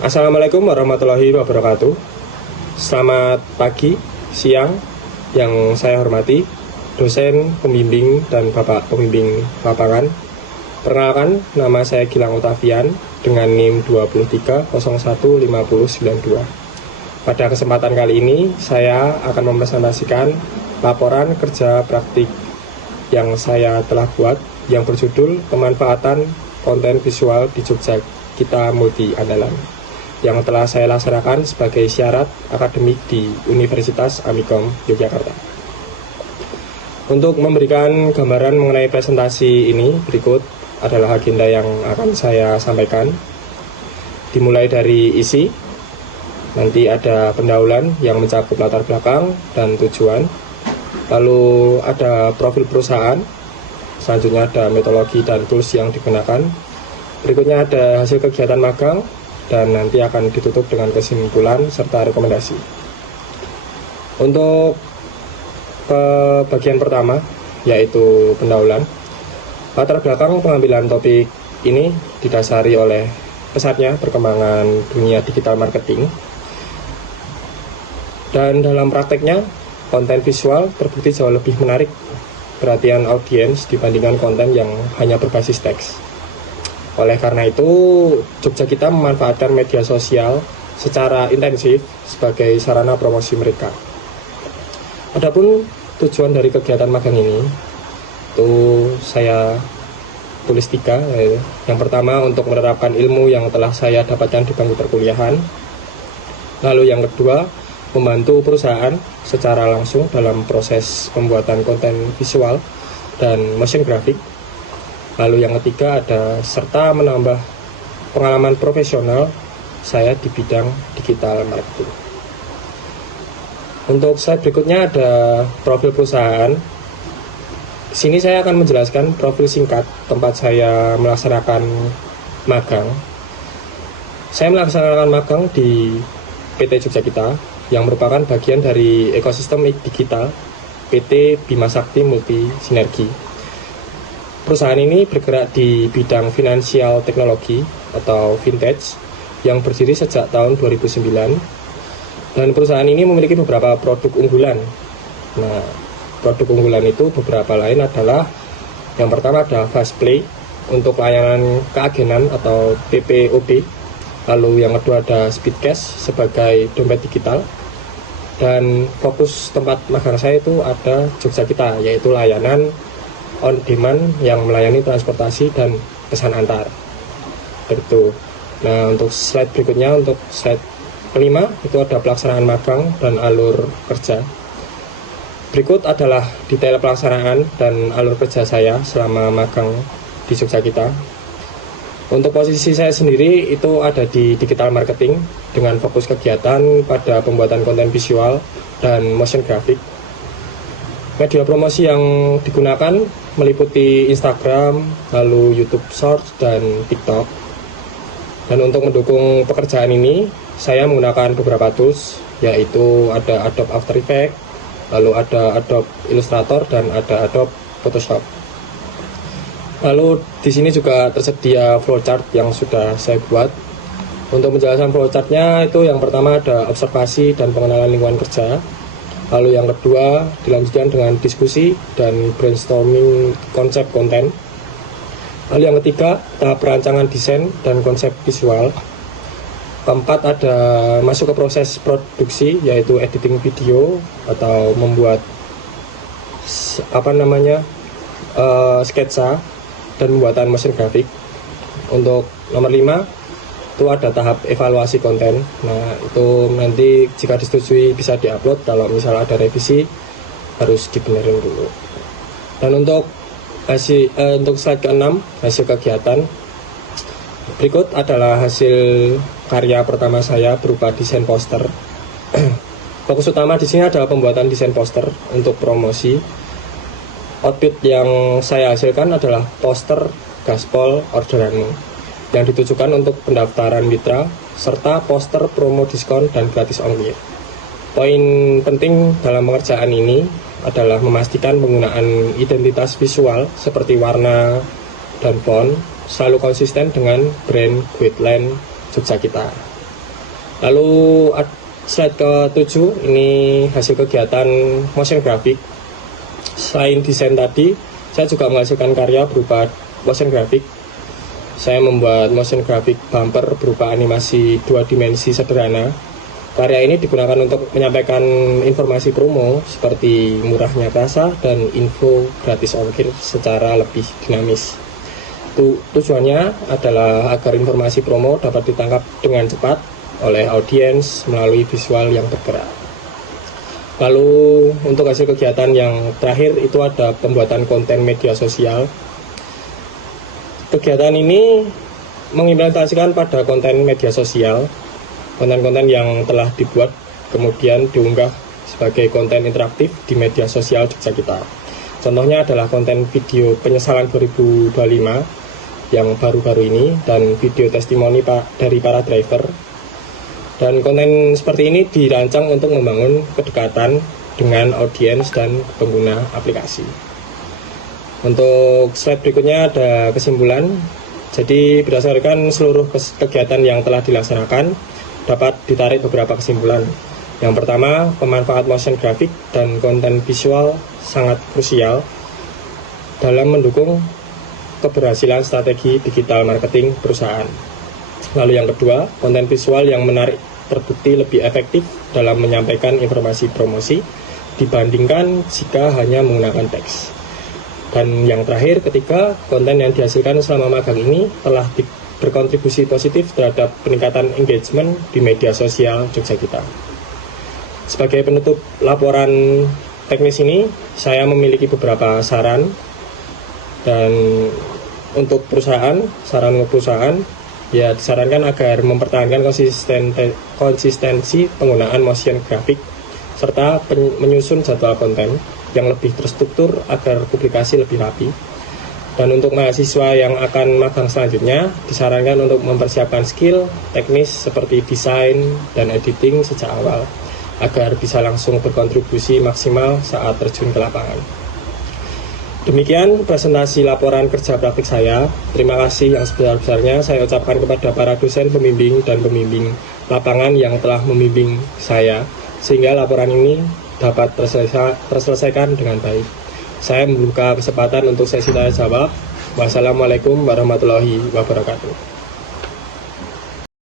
Assalamualaikum warahmatullahi wabarakatuh. Selamat pagi, siang, yang saya hormati dosen, pembimbing, dan bapak pembimbing lapangan. Perkenalkan, nama saya Gilang Octavian dengan NIM 23015092. Pada kesempatan kali ini, saya akan mempresentasikan laporan kerja praktik yang saya telah buat yang berjudul Pemanfaatan Konten Visual di Jogja Kita Multi Andalan, yang telah saya laksanakan sebagai syarat akademik di Universitas Amikom Yogyakarta. Untuk memberikan gambaran mengenai presentasi ini, berikut adalah agenda yang akan saya sampaikan. Dimulai dari isi, nanti ada pendahuluan yang mencakup latar belakang dan tujuan. Lalu ada profil perusahaan, selanjutnya ada metodologi dan tools yang digunakan. Berikutnya ada hasil kegiatan magang, dan nanti akan ditutup dengan kesimpulan serta rekomendasi. Untuk bagian pertama, yaitu pendahuluan. Latar belakang pengambilan topik ini didasari oleh pesatnya perkembangan dunia digital marketing. Dan dalam prakteknya, konten visual terbukti jauh lebih menarik perhatian audiens dibandingkan konten yang hanya berbasis teks. Oleh karena itu, Jogja Kita memanfaatkan media sosial secara intensif sebagai sarana promosi mereka. Adapun tujuan dari kegiatan magang ini, itu saya tulis 3. Yang pertama, untuk menerapkan ilmu yang telah saya dapatkan di bangku perkuliahan. Lalu yang kedua, membantu perusahaan secara langsung dalam proses pembuatan konten visual dan motion graphic. Lalu yang ketiga ada serta menambah pengalaman profesional saya di bidang digital marketing. Untuk slide berikutnya ada profil perusahaan. Di sini saya akan menjelaskan profil singkat tempat saya melaksanakan magang. Saya melaksanakan magang di PT Jogja Kita, yang merupakan bagian dari ekosistem digital PT Bima Sakti Multi Sinergi. Perusahaan ini bergerak di bidang finansial teknologi atau vintage yang berdiri sejak tahun 2009, dan perusahaan ini memiliki beberapa produk unggulan. Nah, produk unggulan itu beberapa lain adalah, yang pertama ada Fastplay untuk layanan keagenan atau PPOB. Lalu yang kedua ada Speedcash sebagai dompet digital. Dan fokus tempat magang saya itu ada Jogja Kita, yaitu layanan on demand yang melayani transportasi dan pesan antar. Begitu. Nah, untuk slide berikutnya, untuk slide kelima, itu ada pelaksanaan magang dan alur kerja. Berikut adalah detail pelaksanaan dan alur kerja saya selama magang di Jogja Kita. Untuk posisi saya sendiri itu ada di digital marketing dengan fokus kegiatan pada pembuatan konten visual dan motion graphic. Media promosi yang digunakan meliputi Instagram, lalu YouTube Shorts, dan TikTok. Dan untuk mendukung pekerjaan ini, saya menggunakan beberapa tools, yaitu ada Adobe After Effects, lalu ada Adobe Illustrator, dan ada Adobe Photoshop. Lalu di sini juga tersedia flowchart yang sudah saya buat. Untuk menjelaskan flowchartnya itu yang pertama ada observasi dan pengenalan lingkungan kerja. Lalu yang kedua dilanjutkan dengan diskusi dan brainstorming konsep konten. Lalu yang ketiga tahap perancangan desain dan konsep visual. Keempat ada masuk ke proses produksi, yaitu editing video atau membuat sketsa dan pembuatan motion graphic. Untuk nomor 5 itu ada tahap evaluasi konten. Nah, itu nanti jika disetujui bisa diupload, kalau misalnya ada revisi harus dibenerin dulu. Dan untuk slide ke-6, hasil kegiatan. Berikut adalah hasil karya pertama saya berupa desain poster. Fokus utama di sini adalah pembuatan desain poster untuk promosi. Output yang saya hasilkan adalah poster gaspol orderanmu yang ditujukan untuk pendaftaran mitra, serta poster promo diskon dan gratis ongkir. Poin penting dalam pengerjaan ini adalah memastikan penggunaan identitas visual seperti warna dan font selalu konsisten dengan brand guideline Jogja Kita. Lalu slide ke-7, ini hasil kegiatan motion graphic. Selain desain tadi, saya juga menghasilkan karya berupa motion graphic. Saya membuat motion graphic bumper berupa animasi 2 dimensi sederhana. Karya ini digunakan untuk menyampaikan informasi promo seperti murahnya kasa dan info gratis ongkir secara lebih dinamis. Tujuannya adalah agar informasi promo dapat ditangkap dengan cepat oleh audiens melalui visual yang bergerak. Lalu untuk hasil kegiatan yang terakhir itu ada pembuatan konten media sosial. Kegiatan ini mengimplementasikan pada konten media sosial, konten-konten yang telah dibuat kemudian diunggah sebagai konten interaktif di media sosial Jogja Kita. Contohnya adalah konten video penyesalan 2025 yang baru-baru ini dan video testimoni dari para driver. Dan konten seperti ini dirancang untuk membangun kedekatan dengan audiens dan pengguna aplikasi. Untuk slide berikutnya ada kesimpulan. Jadi berdasarkan seluruh kegiatan yang telah dilaksanakan, dapat ditarik beberapa kesimpulan. Yang pertama, pemanfaat motion graphic dan konten visual sangat krusial dalam mendukung keberhasilan strategi digital marketing perusahaan. Lalu yang kedua, konten visual yang menarik terbukti lebih efektif dalam menyampaikan informasi promosi dibandingkan jika hanya menggunakan teks. Dan yang terakhir, ketiga, konten yang dihasilkan selama magang ini telah berkontribusi positif terhadap peningkatan engagement di media sosial Jogja Kita. Sebagai penutup laporan teknis ini, saya memiliki beberapa saran. Dan untuk saran perusahaan, ya disarankan agar mempertahankan konsistensi penggunaan motion graphic serta menyusun jadwal konten yang lebih terstruktur agar publikasi lebih rapi. Dan untuk mahasiswa yang akan magang selanjutnya, disarankan untuk mempersiapkan skill teknis seperti desain dan editing sejak awal, agar bisa langsung berkontribusi maksimal saat terjun ke lapangan. Demikian presentasi laporan kerja praktik saya. Terima kasih yang sebesar-besarnya saya ucapkan kepada para dosen pembimbing dan pembimbing lapangan yang telah membimbing saya, sehingga laporan ini dapat terselesaikan dengan baik. Saya membuka kesempatan untuk sesi tanya jawab. Wassalamualaikum warahmatullahi wabarakatuh.